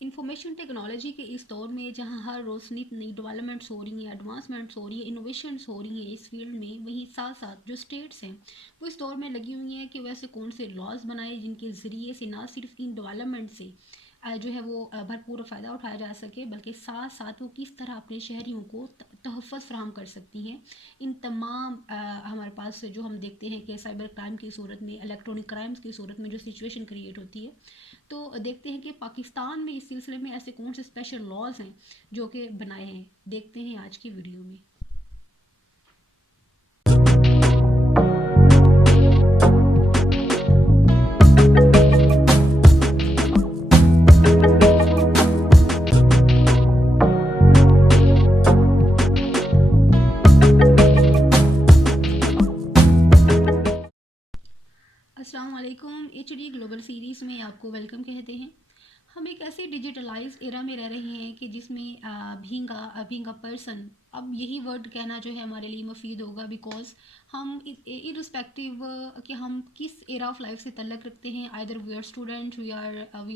Information technology के इस दौर में जहां हर रोज़ नई डेवलपमेंट्स हो रही हैं, एडवांसमेंट्स हो रही हैं, इनोवेशंस हो रही हैं इस फील्ड में, वहीं साथ साथ जो स्टेट्स हैं वो इस दौर में लगी हुई हैं कि वैसे कौन से लॉज बनाए जिनके ज़रिए से ना सिर्फ इन डेवलपमेंट से जो है वो भरपूर फ़ायदा उठाया जा सके, बल्कि साथ साथ वो किस तरह अपने शहरियों को तहफ़्फ़ुज़ फराहम कर सकती हैं। इन तमाम हमारे पास जो हम देखते हैं कि साइबर क्राइम की सूरत में, इलेक्ट्रॉनिक क्राइम्स की सूरत में जो सिचुएशन क्रिएट होती है, तो देखते हैं कि पाकिस्तान में इस सिलसिले में ऐसे कौन से स्पेशल लॉज हैं जो कि बनाए हैं। देखते हैं आज की वीडियो में। अस्सलाम वालेकुम। HD ग्लोबल सीरीज़ में आपको वेलकम कहते हैं। हम एक ऐसे डिजिटलाइज एरा में रह रहे हैं कि जिसमें बीइंग अ पर्सन, अब यही वर्ड कहना जो है हमारे लिए मुफीद होगा, बिकॉज हम इरिस्पेक्टिव कि हम किस एरा ऑफ लाइफ से तल्लक रखते हैं, either we are student, we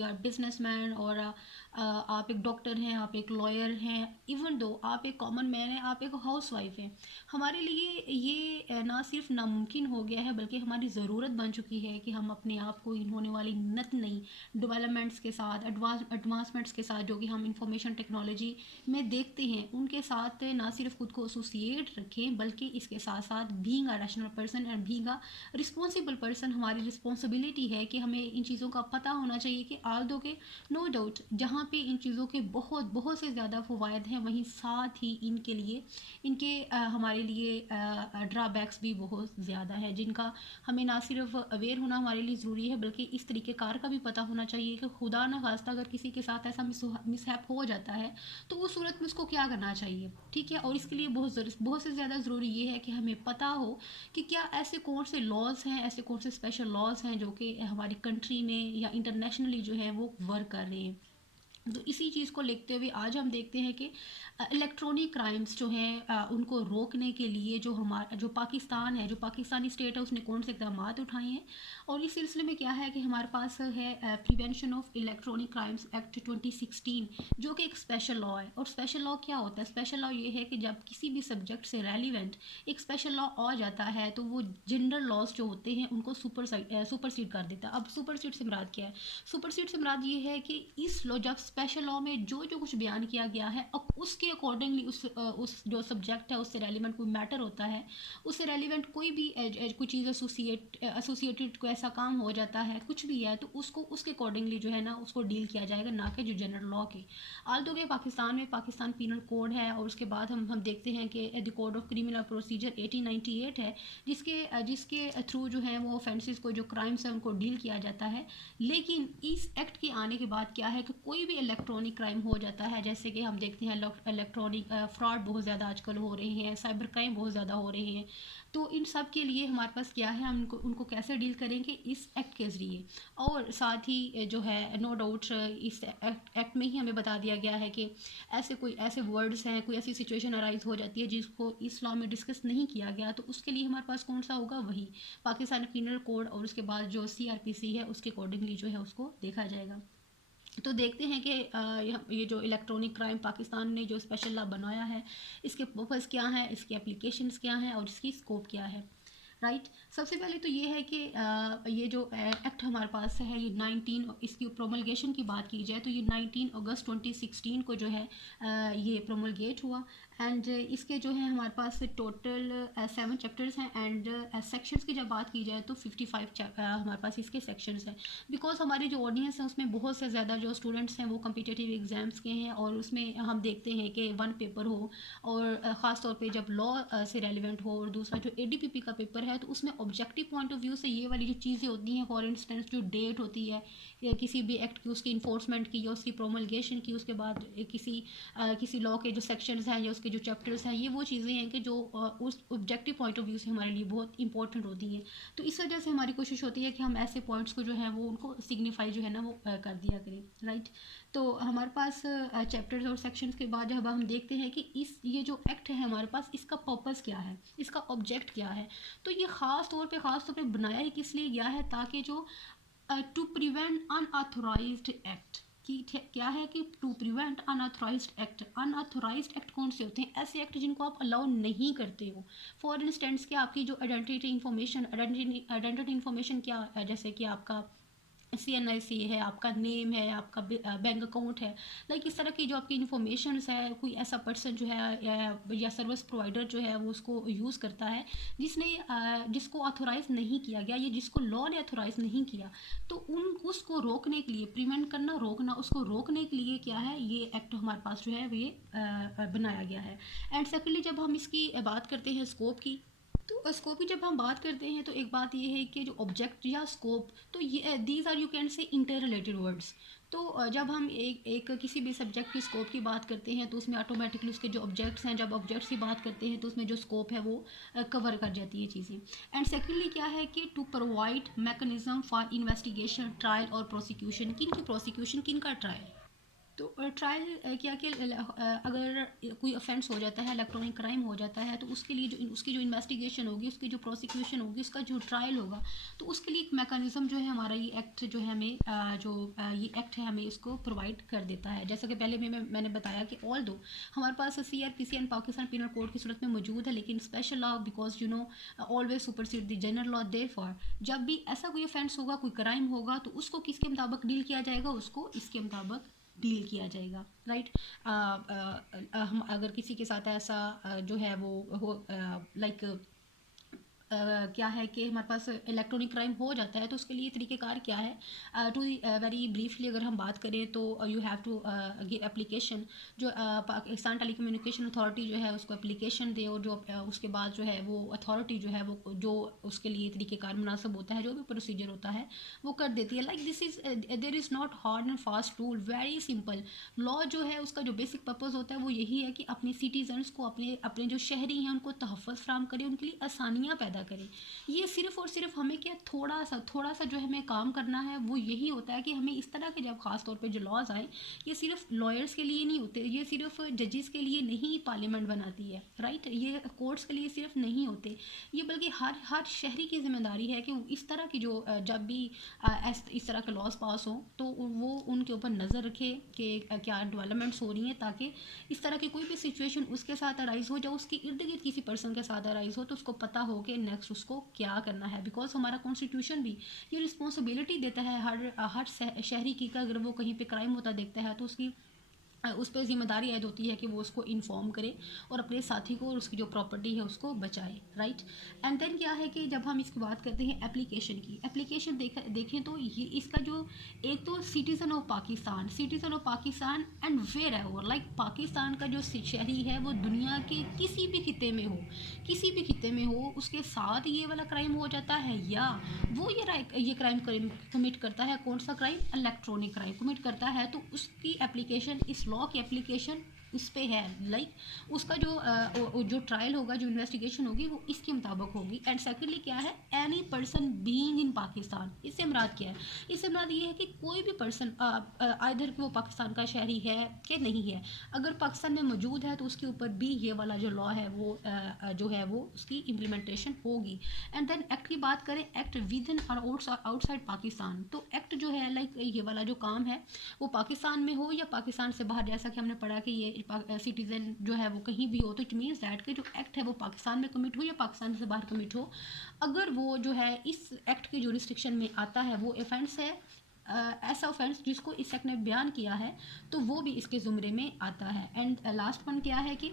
are businessman, और आप एक डॉक्टर हैं, आप एक लॉयर हैं, इवन दो आप एक कॉमन मैन हैं, आप एक हाउस वाइफ हैं। हमारे लिए ये ना सिर्फ नामुमकिन हो गया है बल्कि हमारी ज़रूरत बन चुकी है कि हम अपने आप को इन होने वाली नत नई डेवलपमेंट्स के साथ, एडवांसमेंट्स के साथ जो कि हम इंफॉर्मेशन टेक्नोलॉजी में देखते हैं, उनके साथ ना सिर्फ खुद को एसोसिएट रखें, बल्कि इसके साथ साथ being a rational person and being a responsible person हमारी रिस्पॉन्सिबिलिटी है कि हमें इन चीज़ों का पता होना चाहिए कि आल दो के नो डाउट जहाँ पे इन चीज़ों के बहुत बहुत से ज़्यादा फ़वायद हैं, वहीं साथ ही इनके लिए हमारे लिए ड्राबैक्स भी बहुत ज़्यादा है, जिनका हमें ना सिर्फ अवेयर होना हमारे लिए ज़रूरी है, बल्कि इस तरीके कार का भी पता होना चाहिए कि खुदा न खास्ता अगर किसी के साथ ऐसा मिसहैप हो जाता है तो उस सूरत में उसको क्या करना चाहिए। ठीक है, और इसके लिए बहुत से ज़्यादा ज़रूरी ये है कि हमें पता हो कि क्या ऐसे कौन से लॉज हैं, ऐसे कौन से स्पेशल लॉज हैं जो कि हमारी कंट्री में या इंटरनेशनली जो है वो वर्क कर रहे हैं। तो इसी चीज़ को लेते हुए आज हम देखते हैं कि इलेक्ट्रॉनिक क्राइम्स जो हैं उनको रोकने के लिए जो पाकिस्तान है, जो पाकिस्तानी स्टेट है, उसने कौन से इकदाम उठाए हैं। और इस सिलसिले में क्या है कि हमारे पास है prevention of electronic crimes act 2016, जो कि एक स्पेशल लॉ है। और स्पेशल लॉ क्या होता है? स्पेशल लॉ ये है कि जब किसी भी सब्जेक्ट से रेलिवेंट एक स्पेशल लॉ आ जाता है तो वो जनरल लॉज जो होते हैं उनको सुपरसीड कर देता है। अब सुपरसीड से मुराद क्या है? सुपरसीड से मुराद ये है कि इस लॉ जब स्पेशल लॉ में जो जो कुछ बयान किया गया है, अब उसके अकॉर्डिंगली उस जो सब्जेक्ट है उससे रेलिवेंट कोई मैटर होता है, उससे रेलिवेंट कोई भी कोई चीज़ एसोसिएटेड कोई ऐसा काम हो जाता है, कुछ भी है, तो उसको उसके अकॉर्डिंगली जो है ना उसको डील किया जाएगा, ना कि जो जनरल लॉ के आल तो के पाकिस्तान में पाकिस्तान पीनल कोड है। और उसके बाद हम देखते हैं कि the code of criminal procedure 1898 है, जिसके थ्रू जो है वो ऑफेंसेस को, जो क्राइम्स है, उनको डील किया जाता है। लेकिन इस एक्ट के आने के बाद क्या है कि कोई भी इलेक्ट्रॉनिक क्राइम हो जाता है, जैसे कि हम देखते हैं इलेक्ट्रॉनिक फ्रॉड बहुत ज़्यादा आजकल हो रहे हैं, साइबर क्राइम बहुत ज़्यादा हो रहे हैं, तो इन सब के लिए हमारे पास क्या है, हम उनको कैसे डील करेंगे इस एक्ट के ज़रिए। और साथ ही जो है नो डाउट इस एक्ट में ही हमें बता दिया गया है कि ऐसे वर्ड्स हैं, कोई ऐसी सिचुएशन अराइज हो जाती है जिसको इस लॉ में डिस्कस नहीं किया गया, तो उसके लिए हमारे पास कौन सा होगा, वही पाकिस्तानी पीनल कोड, और उसके बाद जो CRPC है उसके अकॉर्डिंगली जो है उसको देखा जाएगा। तो देखते हैं कि ये जो इलेक्ट्रॉनिक क्राइम पाकिस्तान ने जो स्पेशल लॉ बनाया है, इसके पर्पज़ क्या हैं, इसकी एप्लीकेशंस क्या हैं और इसकी स्कोप क्या है। राइट, सबसे पहले तो ये है कि ये जो एक्ट हमारे पास है, ये 19, इसकी प्रोमलगेशन की बात की जाए तो ये 19 अगस्त 2016 को जो है ये प्रोमलगेट हुआ। एंड इसके जो है हमारे पास टोटल 7 चैप्टर्स हैं, एंड सेक्शंस की जब बात की जाए तो 55 हमारे पास इसके सेक्शंस हैं। बिकॉज हमारी जो ऑडियंस है उसमें बहुत से ज़्यादा जो स्टूडेंट्स हैं वो कम्पिटिटिव एग्ज़ाम्स के हैं, और उसमें हम देखते हैं कि वन पेपर हो, और ख़ास तौर पे जब लॉ से रेलिवेंट हो, और दूसरा जो ADPP का पेपर है, तो उसमें ऑब्जेक्टिव पॉइंट ऑफ व्यू से ये वाली जो चीज़ें होती हैं, फॉर इंस्टेंस जो डेट होती है या किसी भी एक्ट की, उसकी इन्फोर्समेंट की या उसकी प्रोमलगेशन की, उसके बाद किसी लॉ के जो सेक्शंस हैं या उसके जो चैप्टर्स हैं, ये वो चीज़ें हैं कि जो उस ऑब्जेक्टिव पॉइंट ऑफ व्यू से हमारे लिए बहुत इंपॉर्टेंट होती हैं। तो इस वजह से हमारी कोशिश होती है कि हम ऐसे पॉइंट्स को जो है वो उनको सिग्निफाई जो है ना वो कर दिया करें। राइट, तो हमारे पास चैप्टर्स और सेक्शंस के बाद जब हम देखते हैं कि ये जो एक्ट है हमारे पास, इसका पर्पस क्या है, इसका ऑब्जेक्ट क्या है, तो ये ख़ास तौर पे बनाया ही किस लिए गया है, ताकि जो टू प्रिवेंट अनऑथोराइज्ड एक्ट, कि क्या है कि to prevent unauthorised act. Unauthorised act कौन से होते हैं? ऐसे एक्ट जिनको आप अलाउ नहीं करते हो। फॉर इंस्टेंस कि आपकी जो आइडेंटिटी इन्फॉर्मेशन क्या है, जैसे कि आपका CNIC है, आपका नेम है, आपका बैंक अकाउंट है, लाइक इस तरह की जो आपकी इन्फॉर्मेशन है, कोई ऐसा पर्सन जो है या सर्विस प्रोवाइडर जो है वो उसको यूज़ करता है जिसको ऑथोराइज नहीं किया गया, या जिसको लॉ ने ऑथोराइज नहीं किया, तो उन उसको रोकने के लिए, प्रिवेंट करना, रोकना, उसको रोकने के लिए क्या है, ये एक्ट हमारे पास जो है ये बनाया गया है। एंड सेकेंडली जब हम इसकी बात करते हैं स्कोप की, तो स्कोप की जब हम बात करते हैं तो एक बात ये है कि जो ऑब्जेक्ट या स्कोप, तो ये these are, you can say, inter related words. तो जब हम एक किसी भी सब्जेक्ट की स्कोप की बात करते हैं तो उसमें ऑटोमेटिकली उसके जो ऑब्जेक्ट्स हैं, जब ऑब्जेक्ट्स की बात करते हैं तो उसमें जो स्कोप है वो कवर कर जाती है चीज़ें। एंड सेकेंडली क्या है कि to provide mechanism for investigation, trial और प्रोसिक्यूशन। किन की प्रोसिक्यूशन, किन का ट्रायल? तो ट्रायल क्या कि अगर कोई ऑफेंस हो जाता है, इलेक्ट्रॉनिक क्राइम हो जाता है, तो उसके लिए जो उसकी जो इन्वेस्टिगेशन होगी, उसकी जो प्रोसिक्यूशन होगी, उसका जो ट्रायल होगा, तो उसके लिए एक मैकेनिज्म जो है हमारा ये एक्ट जो है हमें ये एक्ट है हमें इसको प्रोवाइड कर देता है। जैसा कि पहले मैंने बताया कि ऑल दो हमारे पास CRPC and Pakistan penal code की सूरत में मौजूद है, लेकिन special law because always supersede the general law, therefore जब भी ऐसा कोई ऑफेंस होगा, कोई क्राइम होगा, तो उसको किसके मुताबिक डील किया जाएगा? उसको इसके मुताबिक डील किया जाएगा, राइट। हम अगर किसी के साथ ऐसा जो है वो हो, लाइक क्या है कि हमारे पास इलेक्ट्रॉनिक क्राइम हो जाता है, तो उसके लिए तरीक़ेकार क्या है? टू वेरी ब्रीफली अगर हम बात करें तो you have to give application, जो पाकिस्तान टेली कम्युनिकेशन अथॉरिटी जो है उसको एप्लीकेशन दे, और जो उसके बाद जो है वो अथॉरिटी जो है वो जो उसके लिए तरीक़ेकार मुनासिब होता है, जो भी प्रोसीजर होता है वो कर देती है। Like this is, there is not hard and fast rule, very simple. Law जो है उसका जो बेसिक पर्पज़ होता है वो यही है कि अपने सिटीजन्स को, अपने अपने जो शहरी हैं उनको तहफ़्फ़ुज़ फराहम करे, उनके लिए आसानियाँ पैदा करें। ये सिर्फ और सिर्फ हमें क्या, थोड़ा सा जो हमें काम करना है वो यही होता है कि हमें इस तरह के जब ख़ास तौर पे जो लॉज आए, ये सिर्फ लॉयर्स के लिए नहीं होते, ये सिर्फ जजेस के लिए नहीं पार्लियामेंट बनाती है, राइट, ये कोर्ट्स के लिए सिर्फ नहीं होते, ये बल्कि हर शहरी की जिम्मेदारी है कि वो इस तरह की जो जब भी इस तरह के लॉज पास हो तो वो उनके ऊपर नज़र रखे कि क्या डेवलपमेंट्स हो रही हैं, ताकि इस तरह की कोई भी सिचुएशन उसके साथ अराइज हो, जब उसके इर्द गिर्द किसी पर्सन के साथ अराइज हो, तो उसको पता हो कि नेक्स्ट उसको क्या करना है। बिकॉज हमारा कॉन्स्टिट्यूशन भी ये रिस्पॉन्सिबिलिटी देता है हर शहरी की, का अगर वो कहीं पे क्राइम होता देखता है तो उसकी उस पर जिम्मेदारी ऐड होती है कि वो उसको इन्फॉर्म करे और अपने साथी को और उसकी जो प्रॉपर्टी है उसको बचाए, राइट। एंड देन क्या है कि जब हम इसकी बात करते हैं एप्लीकेशन की, एप्लीकेशन देखें तो ये इसका जो एक तो citizen of Pakistan and where है वो, लाइक पाकिस्तान का जो शहरी है वो दुनिया के किसी भी खिते में हो, उसके साथ ये वाला क्राइम हो जाता है, या वो ये क्राइम कमिट करता है, कौन सा क्राइम, इलेक्ट्रॉनिक क्राइम कमिट करता है, तो उसकी एप्लीकेशन, इस लॉ की एप्लीकेशन उस पे है, लाइक उसका जो ट्रायल होगा, जो इन्वेस्टिगेशन होगी वो इसके मुताबिक होगी। एंड सेकेंडली क्या है, any person being in Pakistan, इससे मुराद क्या है? इससे मुराद ये है कि कोई भी पर्सन आइदर वो पाकिस्तान का शहरी है कि नहीं है, अगर पाकिस्तान में मौजूद है तो उसके ऊपर भी ये वाला जो लॉ है वो जो है वो उसकी इम्प्लीमेंटेशन होगी। एंड देन एक्ट की बात करें, एक्ट विद इन और आउटसाइड पाकिस्तान, तो एक्ट जो है लाइक ये वाला जो काम है वो पाकिस्तान में हो या पाकिस्तान से बाहर, जैसा कि हमने पढ़ा कि ये सिटीज़न जो है वो कहीं भी हो, तो इट मीन्स दैट कि जो एक्ट है वो पाकिस्तान में कमिट हो या पाकिस्तान से बाहर कमिट हो, अगर वो जो है इस एक्ट के जो रिस्ट्रिक्शन में आता है वो ऑफेंस है, ऐसा ऑफेंस जिसको इस एक्ट ने बयान किया है, तो वो भी इसके ज़ुमरे में आता है। एंड लास्ट वन क्या है कि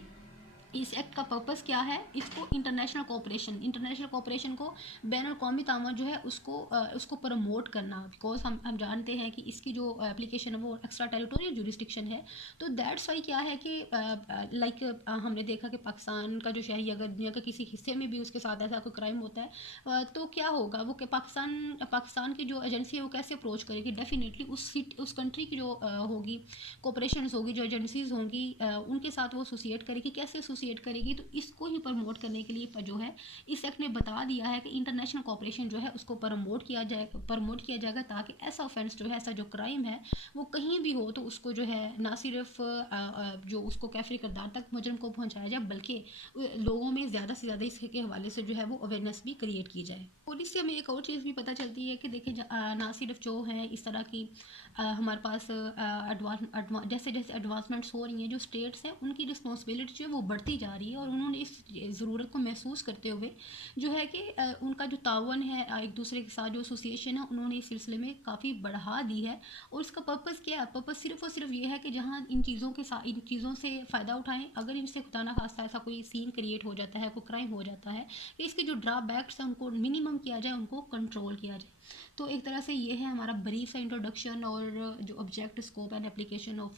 इस एक्ट का पर्पस क्या है, इसको इंटरनेशनल कोऑपरेशन को, बैन अवी ताउन जो है उसको प्रमोट करना, बिकॉज हम जानते हैं कि इसकी जो एप्लीकेशन है वो एक्स्ट्रा टेरिटोरियल जुरिस्डिक्शन है, तो दैट्स वाई क्या है कि लाइक हमने देखा कि पाकिस्तान का जो शहरी अगर दुनिया के किसी हिस्से में भी उसके साथ ऐसा कोई क्राइम होता है, तो क्या होगा, वो कि पाकिस्तान की जो एजेंसी है वो कैसे अप्रोच करेगी, डेफिनेटली उस कंट्री की जो होगी कोऑपरेशन होगी, जो एजेंसीज होंगी उनके साथ वो एसोसिएट करेगी। कैसे एसोसिएट करेगी। तो इसको ही प्रमोट करने के लिए जो है इस एक्ट ने बता दिया है कि इंटरनेशनल कॉपरेशन जो है उसको प्रमोट किया जाएगा, ताकि ऐसा ऑफेंस जो है, ऐसा जो क्राइम है वो कहीं भी हो तो उसको जो है ना सिर्फ जो उसको कैफरी किरदार तक मुजरम को पहुंचाया जाए, बल्कि लोगों में ज़्यादा से ज़्यादा इसके हवाले से जो है वो अवेयरनेस भी क्रिएट की जाए। और इससे हमें एक और चीज़ भी पता चलती है कि देखिए ना सिर्फ जो है इस तरह की हमारे पास जैसे जैसे एडवांसमेंट्स हो रही हैं, जो स्टेट्स हैं उनकी रिस्पॉन्सिबिलिटी जो है वो बढ़ती जा रही है, और उन्होंने इस ज़रूरत को महसूस करते हुए जो है कि उनका जो तावन है एक दूसरे के साथ, जो एसोसिएशन है, उन्होंने इस सिलसिले में काफ़ी बढ़ा दी है। और इसका पर्पज़ क्या है? पर्पज़ सिर्फ और सिर्फ ये है कि जहाँ इन चीज़ों से फ़ायदा उठाएं, अगर इनसे खुदा ना खास्ता ऐसा कोई सीन क्रिएट हो जाता है, कोई क्राइम हो जाता है, कि इसके जो ड्रॉबैक्स हैं उनको मिनिमम किया जाए, उनको कंट्रोल किया जाए। तो एक तरह से ये है हमारा ब्रीफ सा इंट्रोडक्शन और जो object, scope and application of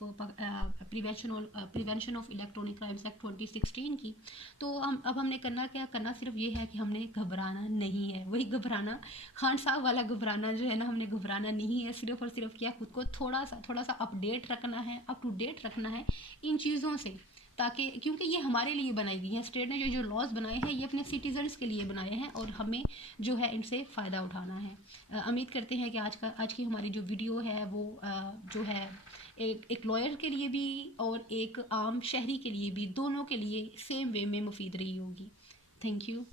prevention of electronic crimes act 2016 की। तो अब हमने करना सिर्फ ये है कि हमने घबराना नहीं है, वही घबराना, खान साहब वाला घबराना जो है ना, हमने घबराना नहीं है। सिर्फ और सिर्फ क्या, खुद को थोड़ा सा अपडेट रखना है, अप टू डेट रखना है इन चीज़ों से, ताकि क्योंकि ये हमारे लिए बनाई गई हैं, स्टेट ने जो लॉज बनाए हैं ये अपने सिटीजन्स के लिए बनाए हैं, और हमें जो है इनसे फ़ायदा उठाना है। उम्मीद करते हैं कि आज की हमारी जो वीडियो है वो जो है एक लॉयर के लिए भी और एक आम शहरी के लिए भी, दोनों के लिए सेम वे में मुफीद रही होगी। Thank you.